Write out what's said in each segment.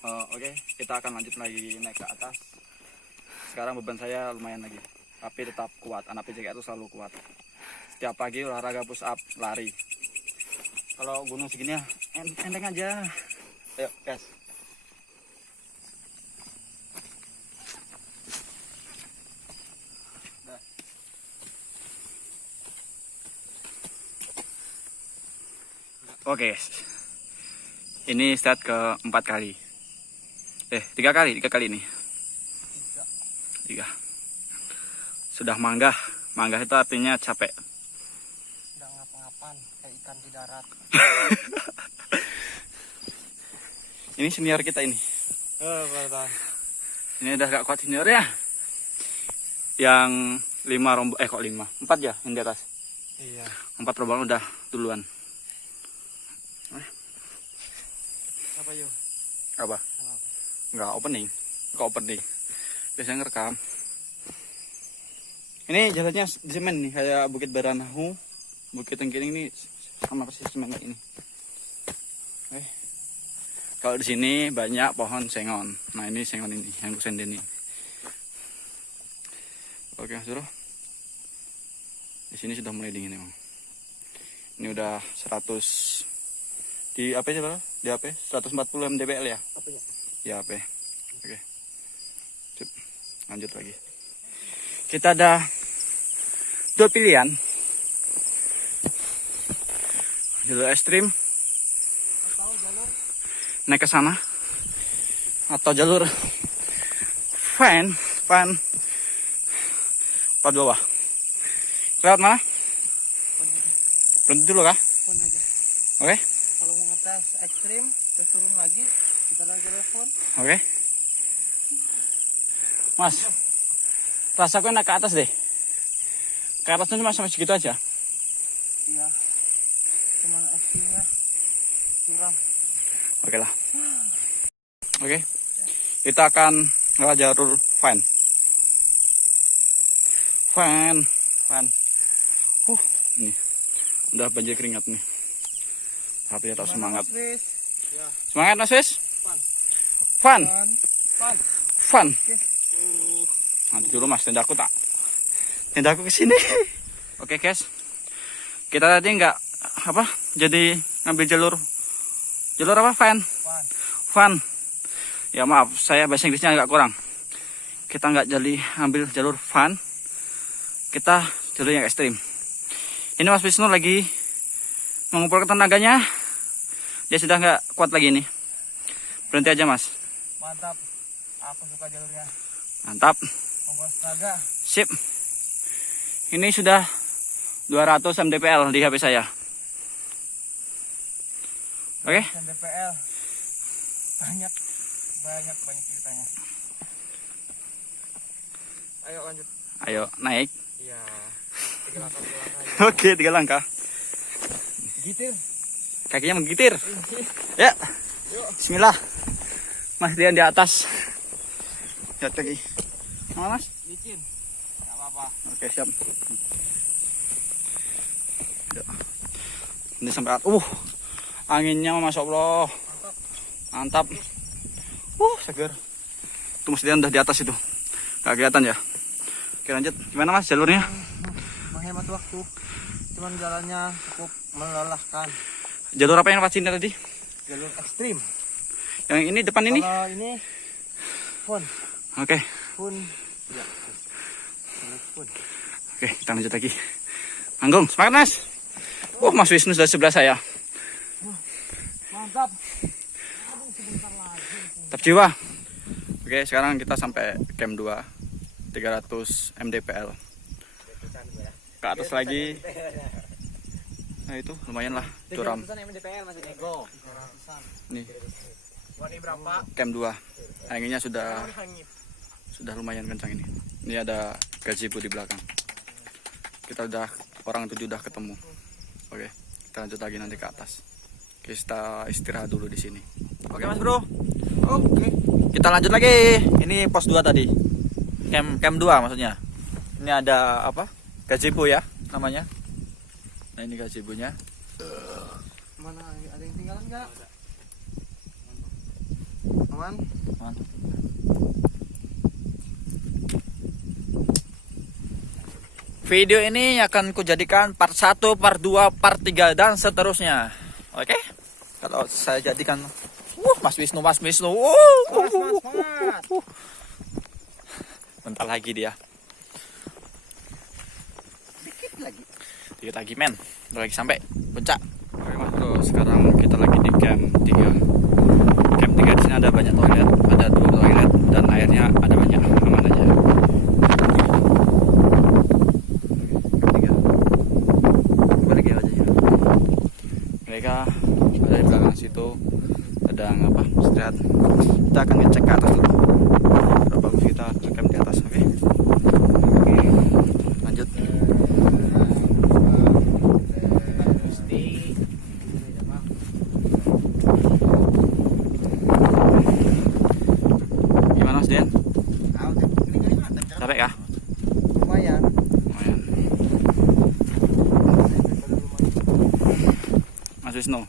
Oke, kita akan lanjut lagi naik ke atas. Sekarang beban saya lumayan lagi, tapi tetap kuat. Anak PJK itu selalu kuat. Setiap pagi olahraga push up, lari. Kalau gunung segini ya enteng aja. Ayo, guys. Oke, guys. Ini start ke 4 kali. 3 kali ini. 3. Sudah manggah. Manggah itu artinya capek. Udah ngapa-ngapan kayak ikan di darat. Ini senior kita ini. Ini udah gak kuat senior ya. Yang 5 rombongan, kok 5? 4 ya yang di atas. Iya. 4 rombongan udah duluan. Apa yuk? Apa? Enggak opening. Enggak opening. Biasanya ngerekam. Ini jalannya di semen nih, kayak Bukit Baranahu. Bukit Tengkiling ini sama persis semen kayak ini. Kalau di sini banyak pohon sengon. Nah, ini sengon ini yang kusendeni. Oke, Mas Bro. Di sini sudah mulai dingin emang. Ini udah 100 di AP aja, Bro? Di AP 140 mdpl ya? Apanya? Ya, AP. Oke. Sip. Lanjut lagi. Kita ada 2 pilihan. Jalur ekstrim Atau jalur naik ke sana, atau jalur fan ke bawah. Lewat mana? Berhenti dulu kah? pun aja. Oke. Kalau mau ngetes ekstrim, terus turun lagi, kita lagi telepon. Oke. Mas, rasaku naik ke atas deh. Ke atasnya cuma sampai segitu aja. Iya. Cuman ekstrimnya curang. Oke lah. Oke. Kita akan lewat jalur fan. Ini udah banjir keringat nih. Tapi tetap semangat. Ya. Semangat Mas Wis. Fun. Fun. Nanti dulu Mas, tendaku ke sini. Oke guys. Kita tadi nggak jadi ngambil jalur apa? Fun. Ya maaf, saya bahasa Inggrisnya agak kurang. Kita nggak jadi ambil jalur fun. Kita jalur yang ekstrim. Ini Mas Wisnu lagi mengumpulkan tenaganya. Dia sudah nggak kuat lagi nih. Berhenti aja Mas. Mantap. Aku suka jalurnya. Mantap. Menguras tenaga. Sip. Ini sudah 200 mdpl di HP saya. Oke. DPL. Banyak ceritanya. Ayo lanjut. Ayo naik. Iya. 3 langkah. Oke, 3 langkah. Gitir. Kakinya menggitir. Ya. Bismillah. Mas Dian di atas. Lihat lagi. Mana Mas? Licin. Enggak apa-apa. Oke, siap. Yuk. Ini sampai anginnya Masya Allah. Mantap. Seger. Tuh Mas Dian udah di atas itu. Gak kelihatan ya. Oke, lanjut. Gimana Mas jalurnya? Menghemat waktu. Cuman jalannya cukup melelahkan. Jalur apa yang lewat sini tadi? Jalur ekstrim. Yang ini depan ini? Kalau ini fun. Oke. Fun. Ya. Fun. Oke, kita lanjut lagi. Manggung, semangat Mas. Mas Wisnu sudah sebelah saya. Mantap. Tetap jiwa. Oke, sekarang kita sampai camp 2. 300 mdpl. Ke atas lagi. Nah itu lumayan lah, curam. Nih. Camp 2. Anginnya sudah lumayan kencang ini. Ini ada gazebo di belakang. Orang 7 udah ketemu. Oke, kita lanjut lagi nanti ke atas. Kita istirahat dulu di sini. Oke Mas Bro. Oke. Kita lanjut lagi. Ini pos 2 tadi. Camp 2 maksudnya. Ini ada apa? Gazebo ya namanya. Nah, ini gazebonya. Mana ada yang tinggalan enggak? aman. Video ini akan kujadikan part 1, part 2, part 3 dan seterusnya. Oke? Kalau saya jadikan Mas Wisnu. Semangat. Bentar lagi dia. Dikit lagi men. Udah lagi sampai puncak. Oke Mas Bro, sekarang kita lagi di camp 3. Camp 3 di sini ada banyak toilet, ada 2 toilet dan airnya ada banyak, aman aja. Mereka ada di belakang situ, sedang apa? Istirahat. Kita akan ngecek ke atas dulu. Kalau bagus kita camp di atas, oke? Lanjut. Gimana Mas Dian? Capek ya? Lumayan. Mas Wisnu,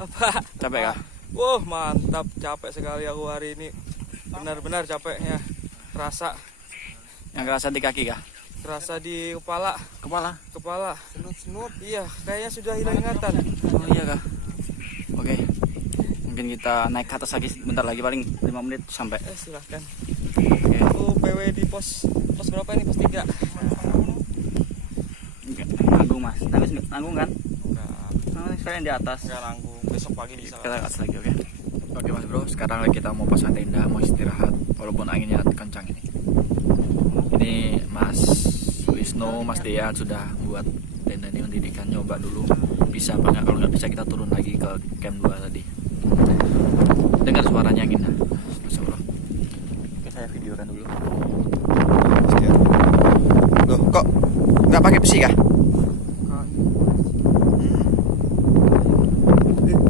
Apa? capek ya? Wah, mantap, capek sekali aku hari ini. Benar-benar capeknya. Terasa Yang kerasa di kaki kah? terasa di kepala. Kepala? Senut-senut. Iya, kayaknya sudah hilang ingatan. Oh iya kah? Oke. Mungkin kita naik ke atas lagi bentar lagi, paling 5 menit sampai. Silahkan. Oke. Aku PW di pos berapa ini? Pos 3. Nanggung Mas. Nanggung kan? Enggak, Nanggung sekalian di atas. nanggung. Besok pagi bisa. Kita ke atas lagi, oke? Oke Mas Bro, sekarang kita mau pasang tenda, mau istirahat walaupun anginnya kencang ini. Ini Mas Wisnu, Mas Dean sudah buat tenda ini, mendirikan, nyoba dulu bisa apa enggak. Kalau nggak bisa kita turun lagi ke camp 2 tadi. Dengar suaranya anginnya, Mas Bro. Oke, saya videokan dulu. Loh, kok nggak pakai besi kah?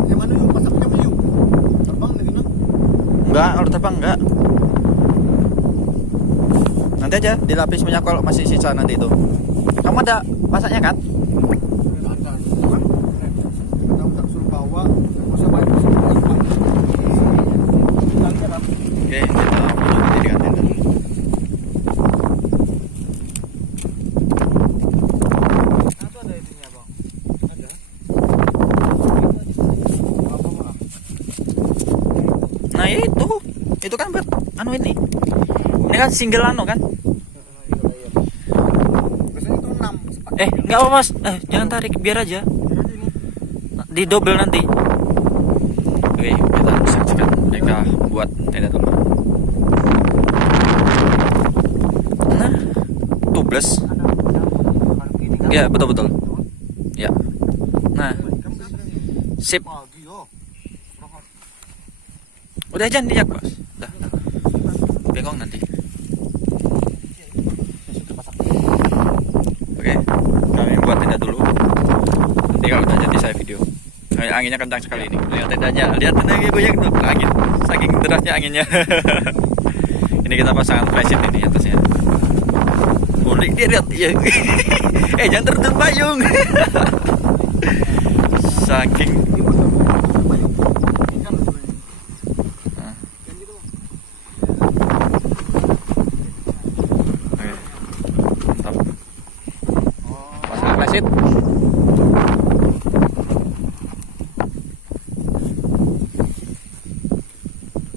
Yang mana yuk pasangnya yuk? Terbang dari mana? Enggak, kalau terbang enggak. Nanti aja dilapis minyak kalau masih sisa nanti itu. Kamu ada masaknya kan? Ada. Kita udah suruh bawa. Masa baik suruh terbang. Oke, kita mendirikan tenda. Itu ada itunya, Bang. Ada. Nah itu kan buat anu ini. Ini kan single anu kan? Biasanya itu 6. Enggak apa Mas. Jangan tarik, biar aja. Di double nanti. Oke, kita saksikan mereka buat tenda dulu. Nah, tubeless. Ya, betul. Ya. Nah, sip. Pagi yo. Udah jangan diajak Mas. Udah. Bengong nanti. Oke, kami buat tenda dulu. Nanti kalau udah jadi saya video. Anginnya kencang sekali ini. Lihat tendanya, lihat tendanya goyang tuh angin. Saking derasnya anginnya. Ini kita pasangan flashlight ini atasnya. Oh, dia lihat. Ya. Jangan terjun payung. Saking flashlight.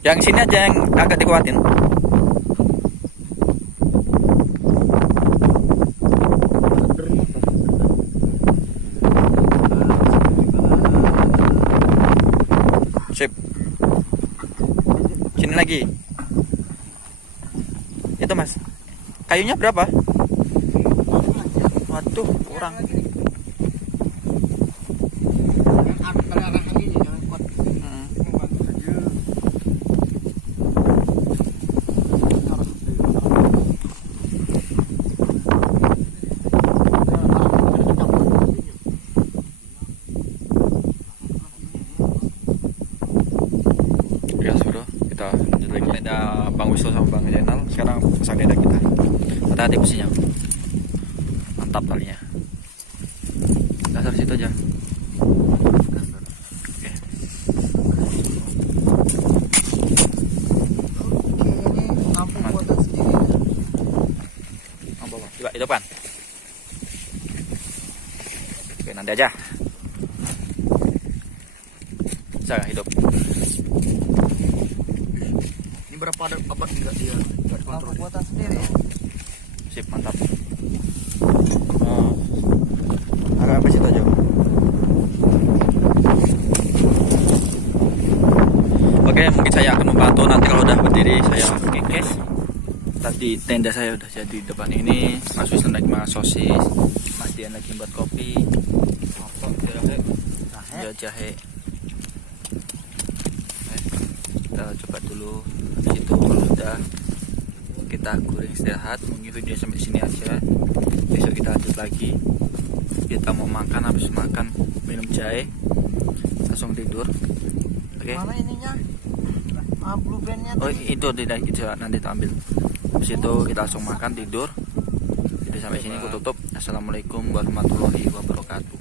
Yang sini aja yang agak dikuatin. Sip. Sini lagi. Itu Mas. Kayunya berapa? Waduh, kurang. Ya sudah, kita lanjut lagi. Ada Bang Wisnu sama Bang Zainal. Sekarang pasang tenda kita. Hati-hati besinya. Mantap talinya. Dasar situ aja. Oke. nanti aja. Saya hidup. Ini berapa ada abad enggak dia? Enggak dikontrol. Buatan sendiri. Sip, mantap. Arah apa situ aja. Oke, mungkin saya akan membantu nanti kalau udah berdiri saya pakai case. Tadi tenda saya udah jadi depan ini. Mas Wisnu lagi makan sosis. Mas Dian lagi buat kopi. Apa? Jahe. Ya, jahe. Kita coba dulu. Habis itu kalau udah kita goreng istirahat. Mungkin video sampai sini aja. Besok kita lanjut lagi. Kita mau makan, habis makan minum jahe langsung tidur. Oke. Mana ininya? Blue bandnya Oh itu tidak itu nanti kita ambil. Habis itu kita langsung makan tidur. Jadi sampai sini aku tutup. Assalamualaikum warahmatullahi wabarakatuh.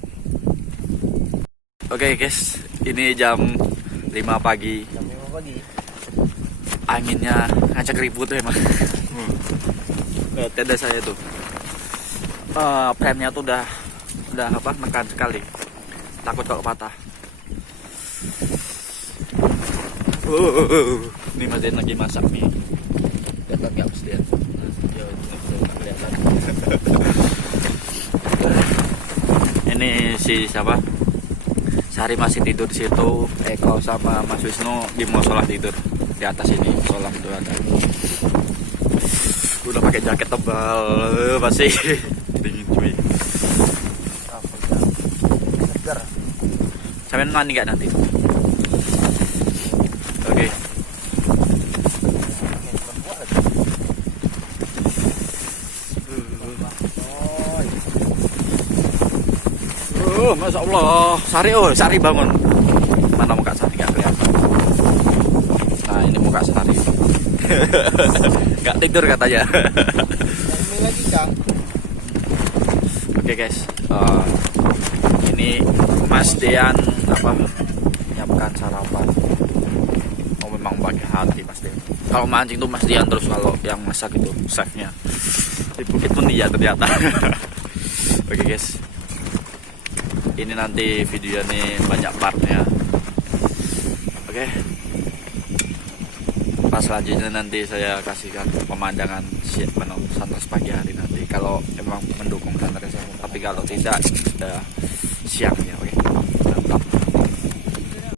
Oke guys, ini jam 5 pagi. Jam 5 pagi. Anginnya ngajak ribut emang. Lihat tenda saya tuh. Premnya tuh udah apa nekan sekali. Takut kalau patah. Ini Mas Den lagi masak nih. Kelihatan nggak Mas Den? Ya, nggak kelihatan. Ini si siapa? Sari masih tidur di situ. Eko sama Mas Wisnu di musola tidur di atas ini. Musola itu ada. Udah pakai jaket tebal pasti dingin cuy. Segar. Sampai mandi nggak nanti? Oke. Masya Allah, Sari bangun. Mana muka Sari nggak kelihatan? Nah ini muka Sari. Nggak tidur katanya. Ini lagi Kang. Oke guys, ini Mas Dean apa menyiapkan sarapan. Oh memang pakai hati Mas Dean. Kalau mancing tuh Mas Dean terus, kalau yang masak itu chefnya. Di Bukit pun dia ternyata. Oke guys, ini nanti video ini banyak partnya. Oke. Pas selanjutnya nanti saya kasihkan pemandangan sunrise pagi hari nanti kalau emang mendukung sunrise, tapi kalau tidak siang ya. Oke.